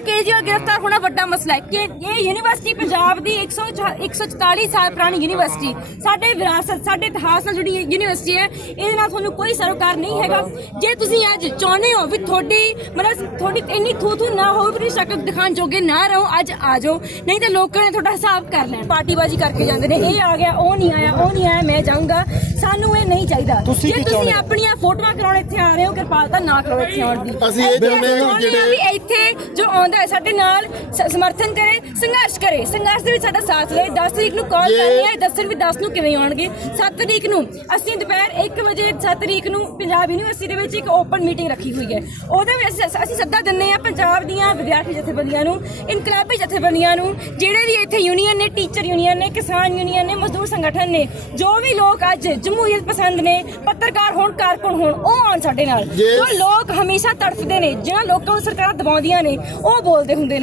ਕੇਜਰੀਵਾਲ ਗ੍ਰਿਫਤਾਰ ਹੋਣਾ ਵੱਡਾ ਮਸਲਾ ਹੈ। ਕਿ ਇਹ ਯੂਨੀਵਰਸਿਟੀ ਪੰਜਾਬ ਦੀ 100 144 ਸਾਲ ਪੁਰਾਣੀ ਯੂਨੀਵਰਸਿਟੀ। ਸਾਡੇ ਵਿਰਾਸਤ ਸਾਡੇ ਇਤਿਹਾਸ ਨਾਲ ਜੁੜੀ ਯੂਨੀਵਰਸਿਟੀ ਹੈ। ਇਹਦੇ ਨਾਲ ਤੁਹਾਨੂੰ ਕੋਈ ਸਰੋਕਾਰ ਨਹੀਂ ਹੈਗਾ। ਜੇ ਤੁਸੀਂ ਅੱਜ ਚਾਹੁੰਦੇ ਹੋ ਵੀ ਤੁਹਾਡੀ ਮਤਲਬ ਤੁਹਾਡੀ ਇੰਨੀ ਥੂ ਥੂ ਨਾ ਹੋਵੇ ਵੀ ਸ਼ਕਲ ਦਿਖਾਣ ਜੋਗੇ ਨਾ ਰਹੋ ਅੱਜ ਆ ਜਾਓ। ਨਹੀਂ ਤਾਂ ਲੋਕਾਂ ਨੇ ਤੁਹਾਡਾ ਹਿਸਾਬ ਕਰ ਲੈਣਾ। ਪਾਰਟੀਬਾਜ਼ੀ ਕਰਕੇ ਜਾਂਦੇ ਨੇ। ਇਹ ਆ ਗਿਆ ਉਹ ਨਹੀਂ ਆਇਆ ਉਹ ਨਹੀਂ ਆਇਆ ਮੈਂ ਜਾਊਂਗਾ। ਸਾਨੂੰ ਇਹ ਨਹੀਂ ਚਾਹੀਦਾ। ਜੇ ਤੁਸੀਂ? ਆਪਣੀਆਂ ਫੋਟੋਆਂ ਕਰਾਉਣ ਇੱਥੇ ਆ ਰਹੇ ਹੋ ਕਿਰਪਾਲਤਾ ਨਾ ਕਰੋ ਇੱਥੇ ਆਉਣ ਦੀ। ਅਸੀਂ ਇਹ ਚਾਹੁੰਦੇ ਹਾਂ ਜਿਹੜੇ ਇੱਥੇ ਜੋ ਹੈ ਸਾਡੇ ਨਾਲ ਸ- ਸਮਰਥਨ ਕਰੇ ਸੰਘਰਸ਼ ਕਰੇ। ਸੰਘਰਸ਼ ਦੇ ਵਿੱਚ ਸਾਡਾ ਸਾਥ ਦੇ 10 ਤਰੀਕ ਨੂੰ ਕਾਲ ਕਰਨੀ ਹੈ ਦੱਸਣ ਵੀ 10 ਨੂੰ ਕਿਵੇਂ ਆਉਣਗੇ? 7 ਤਰੀਕ ਨੂੰ ਅਸੀਂ ਦੁਪਹਿਰ 1 ਵਜੇ 7 ਤਰੀਕ ਨੂੰ ਪੰਜਾਬ ਯੂਨੀਵਰਸਿਟੀ ਦੇ ਵਿੱਚ ਇੱਕ ਓਪਨ ਮੀਟਿੰਗ ਰੱਖੀ ਹੋਈ ਹੈ। ਉਹਦੇ ਵਿੱਚ ਅਸੀਂ- ਅਸੀਂ ਸੱਦਾ ਦਿੰਦੇ ਹਾਂ ਪੰਜਾਬ ਦੀਆਂ ਵਿਦਿਆਰਥੀ ਜਥੇਬੰਦੀਆਂ ਨੂੰ ਇਨਕਲਾਬੀ ਜਥੇਬੰਦੀਆਂ ਨੂੰ ਜਿਹੜੇ ਵੀ ਇੱਥੇ ਯੂਨੀਅਨ ਨੇ ਟੀਚਰ ਯੂਨੀਅਨ ਨੇ ਕਿਸਾਨ ਯੂਨੀਅਨ ਨੇ ਮਜ਼ਦੂਰ ਸੰਗਠਨ ਨੇ ਜੋ ਵੀ ਲੋਕ ਅੱਜ ਜਮਹੂਰੀਅਤ ਪਸੰਦ ਨੇ ਪੱਤਰਕਾਰ ਹੋਣ ਕਾਰਕੁਨ ਹੋਣ ਉਹ ਆਉਣ ਸਾਡੇ ਨਾਲ। ਜੇ- ਜੋ ਲੋਕ ਹਮੇਸ਼ਾ ਤੜਫਦੇ ਨੇ ਜਿਹਨਾਂ ਲੋਕਾਂ ਨੂੰ ਸਰਕਾਰਾਂ ਦਬਾਉਂਦੀਆਂ ਨੇ ਉਹ ਬੋਲਦੇ ਹੁੰਦੇ ਨੇ